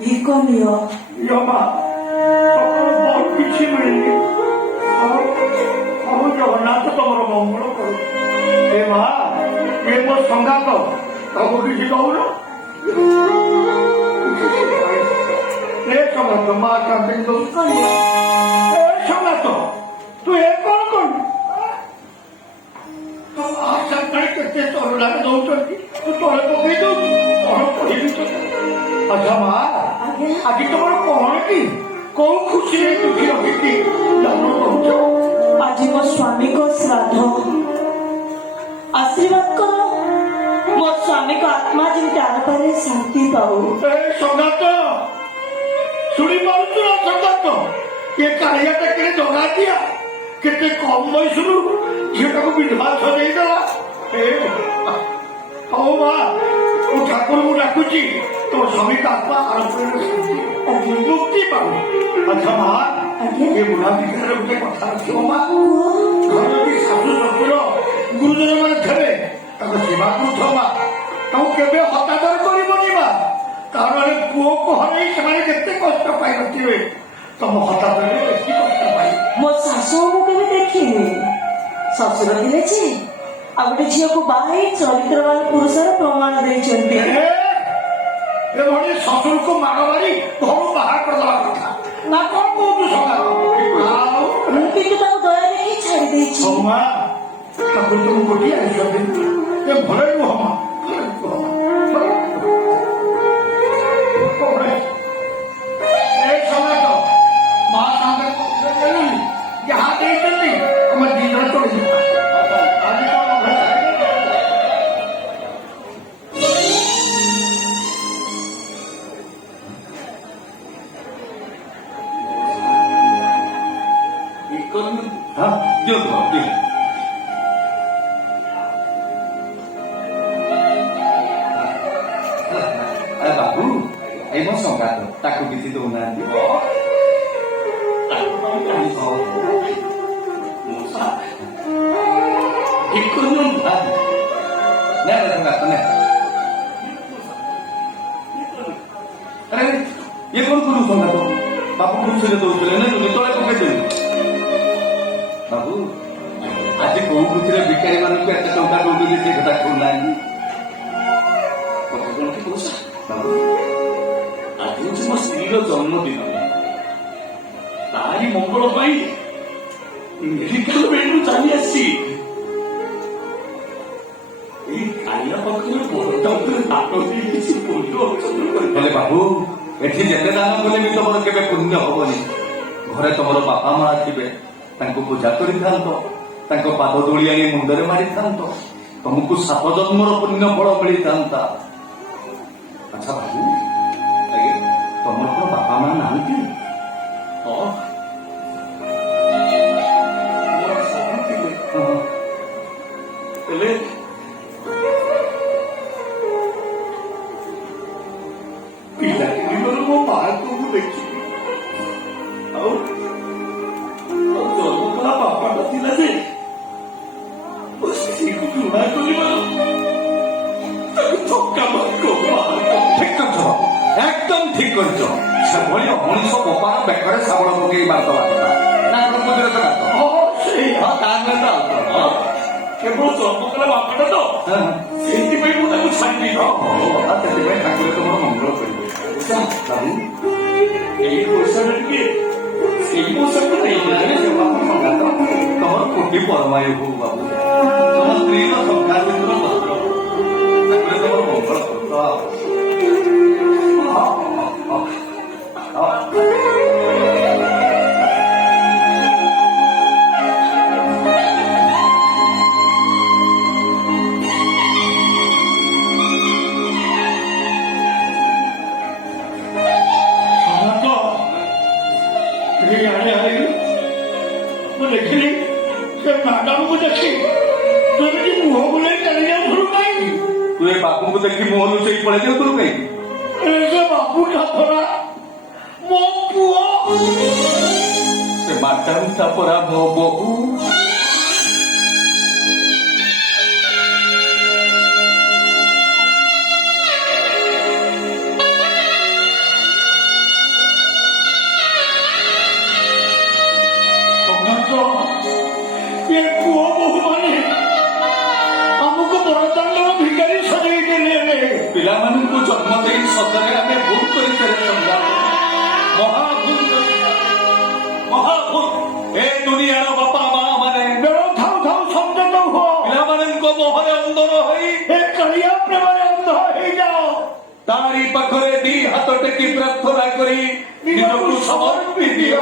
ଭିକ ନିଅ। ମା କିଛି ମିଳିନି। ପ୍ରଭୁ ଜଗନ୍ନାଥ ତମର ମଙ୍ଗଳ କରୁ। ଏ ମା ଏ ମୋ ସଙ୍ଗାତ ତାକୁ କିଛି ଦଉନ। ଏ ସଙ୍ଗାତ ମା କାନ୍ଦି ଦଉଛ। ଏ ସଙ୍ଗାତ ତୁ ଏ କଣ କଲୁ? କେତେ ତରୁଣାରେ ଦଉଛନ୍ତି ତୁ ତଳେ ପକେଇ ଦଉଛୁ। କଣ କହିବି ତ? ଆଚ୍ଛା ମା ଆଜି ତମର କଣ କି? କୋଉ ଖୁସିରେ ଦୁଃଖୀ ରଖିକି ଜନ୍ମ କରୁଛ? ଆଜି ମୋ ସ୍ୱାମୀଙ୍କ ଶ୍ରାଦ୍ଧ। ଆଶୀର୍ବାଦ କର ମୋ ସ୍ୱାମୀଙ୍କ ଆତ୍ମା ଯେମିତି ଆତ୍ମାରେ ଶାନ୍ତି ପାଉ। ଏ ସଙ୍ଗାତ ଶୁଣିପାରୁଛୁ ନା ସଙ୍ଗାତ? ଏ କାଳିଆ ଚାକିରି ଜଗା ଦିଆ କେତେ କମ୍ ବୟସରୁ ଝିଅଟାକୁ ବିଧବା ସଜେଇଦେଲା। ହଉ ମା ମୁଁ ଠାକୁରଙ୍କୁ ଡାକୁଛି ତୋ ସ୍ୱାମୀଙ୍କ ଆତ୍ମା ଆରୋଗ୍ୟ ମୁକ୍ତି ପାଉ। ଆଚ୍ଛା ମା ଏ ବୁଢା ଭିତରେ ଗୋଟେ କଥା ରଖିବ ମା। ଘରେ ଯଦି ଶାଶୁ ଶ୍ୱଶୁର ଗୁରୁଜନ ମାନେ ଥିବେ ତାଙ୍କ ସେବା କରୁଥିବ ମା। ତାଙ୍କୁ କେବେ ହତାଦର କରିବନି ମା। କାରଣ ପୁଅକୁ ହରେଇ ସେମାନେ କେତେ କଷ୍ଟ ପାଇନଥିବେ। ତମ ହତାଦରରେ ବେଶୀ କଷ୍ଟ ପାଇବେ। ମୋ ଶାଶୁ ମୁଁ କେବେ ଦେଖିନି। ଶ୍ୱଶୁର ଥିଲେ ଯେ ଆଉ ଗୋଟେ ଝିଅକୁ ବାହା ହେଇ ଚରିତ୍ରବାନ ପୁରୁଷର ପ୍ରମାଣ ଦେଇଛନ୍ତି। ଏଭଳି ଶ୍ୱଶୁରକୁ ମାଡ଼ ମାରି ଘରୁ ବାହାର କରିଦେବା କଥା ନା କଣ କହୁଛୁ ସକାଳ? ମୁଁ କିନ୍ତୁ ତାକୁ ଦୟା ଦେଖି ଛାଡ଼ି ଦେଇଛି। ମା ଠାକୁର ତମକୁ ଗୋଟିଏ ଆୟୁଷ ଦେଇଛି। ଏ ଭଲେ ନୁହଁ ମା। ଏ ସମାଜ ମା ସାଙ୍ଗରେ ଯାହା ଦେଇଛନ୍ତି ଆମେ ଦି ଜଣ ଚଳିଯିବା। ଆଜି କଣ ବାବୁ ଏ ମୋ ସଙ୍ଗାତ ତାକୁ କିଛି ଦଉନାହାନ୍ତି। ଇଏ କଣ କରୁ ସଙ୍ଗାତ? ବାବୁ ଖୁସିରେ ଦଉଥିଲେ ନା ତଳେ ପକେଇଦେବେ। ବାବୁ ଆଜି କୋଉ ଖୁସିରେ ଭିକାରୀ ମାନଙ୍କୁ ଏତେ ଟଙ୍କା ଦଉଛନ୍ତି ସେ କଥା କହୁନାହାନ୍ତି। ବାବୁ ଆଜି ହେଉଛି ମୋ ସ୍ତ୍ରୀର ଜନ୍ମଦିନ। ତାରି ମଙ୍ଗଳ ପାଇଁ ମେଡିକାଲ ବେଡରୁ ଚାଲି ଆସିଛି। ଏଇ କାଳିଆ ପାଖରେ ବଡଟା ଉପରେ ହାତ ଦେଇ କିଛି ପୁଣ୍ୟ ଅର୍ଜନ ହେଲେ ବାବୁ ଏଠି ଯେତେ ଦାନ କଲେ ବି ତମର କେବେ ପୁଣ୍ୟ ହବନି। ଘରେ ତମର ବାପା ମା ଥିବେ ତାଙ୍କୁ ପୂଜା କରିଥାନ୍ତ। ତାଙ୍କ ପାଦ ଦୋଳି ଆଣି ମୁଣ୍ଡରେ ମାରିଥାନ୍ତ। ତମକୁ 7 ଜନ୍ମର ପୁଣ୍ୟ ଫଳ ମିଳିଥାନ୍ତା। ଆଚ୍ଛା ବାବୁ ତମର କଣ ବାପା ମା ନାହାନ୍ତି? ହେଲେ ପିଲାଦିନରୁ ମୋ ମାଆକୁ ମୁଁ ଦେଖିଲି। ଆଉ ଜନ୍ମ କଲା ବାପାଟା ଥିଲା ଯେ ମୋ ସ୍ତ୍ରୀକୁ ଘୃଣା କରିବାର ତାକୁ ଥକା ମାରି ଠିକ କରିଛ ବାବୁ, ଏକଦମ ଠିକ କରିଛ। ସେଭଳି ମଣିଷ ବୋପାର ବେକରେ ଶାବଳ ପକେଇ ମାରିଦବା କଥା ନା ବୁଝିଲେ ତ କେବଳ ଜନ୍ମ କଲା ବାପାଟା ତ ସେଇଥିପାଇଁ ମୁଁ ତାକୁ ଛାଡ଼ି ସେଥିପାଇଁ ଠାକୁର ତମର ମଙ୍ଗଳ କରିବେ। ବାବୁ ଏଇ ପଇସାଟା ଟିକେ ସେଇ ପଇସାକୁ ତମର କୋଟି ପରମାୟୁ ହଉ ବାବୁ। ତମ ସ୍ତ୍ରୀର ସଂଖ୍ୟା ଭିତର ପତ୍ର ଠାକୁର ତମର ମଙ୍ଗଳ କରୁଛ। ମୁଁ ଦେଖିଲି ସେ ମ୍ୟାଡାମକୁ ଦେଖି କେମିତି ମୁହଁ ବୁଲେଇ ଚାଲି ଯାଉଥିଲୁ କାହିଁକି? ତୁ ଏ ବାବୁଙ୍କୁ ଦେଖି ମୁହଁ ଲୁଚେଇ ପଳେଇ ଯାଉଥିଲୁ କାହିଁକି? ସେ ବାବୁଟା ପରା ମୋ ପୁଅ। ସେ ମ୍ୟାଡାମଟା ପରା ମୋ ବୋହୂ। ପିଲାମାନଙ୍କୁ ଜନ୍ମ ଦେଇ ସତରେ ଆମେ ଭୁଲ କରିଛେ ସଂଗ୍ରାମ, ମହାଭୁଲ କରିଛେ, ମହାଭୁଲ। ଏ ଦୁନିଆର ବାପା ମା ମାନେ ଥାଉ ଥାଉ ସଚେତନ ହୁଅ। ପିଲାମାନଙ୍କ ମୁହଁରେ ଅନ୍ଦର ହୋଇ ଏ କାଳିଆ ପ୍ରେମରେ ଅନ୍ଧ ହେଇଯାଅ। ତାରି ପାଖରେ ଦି ହାତ ଟେକି ପ୍ରାର୍ଥନା କରି ନିଜକୁ ସମର୍ପି ଦିଅ।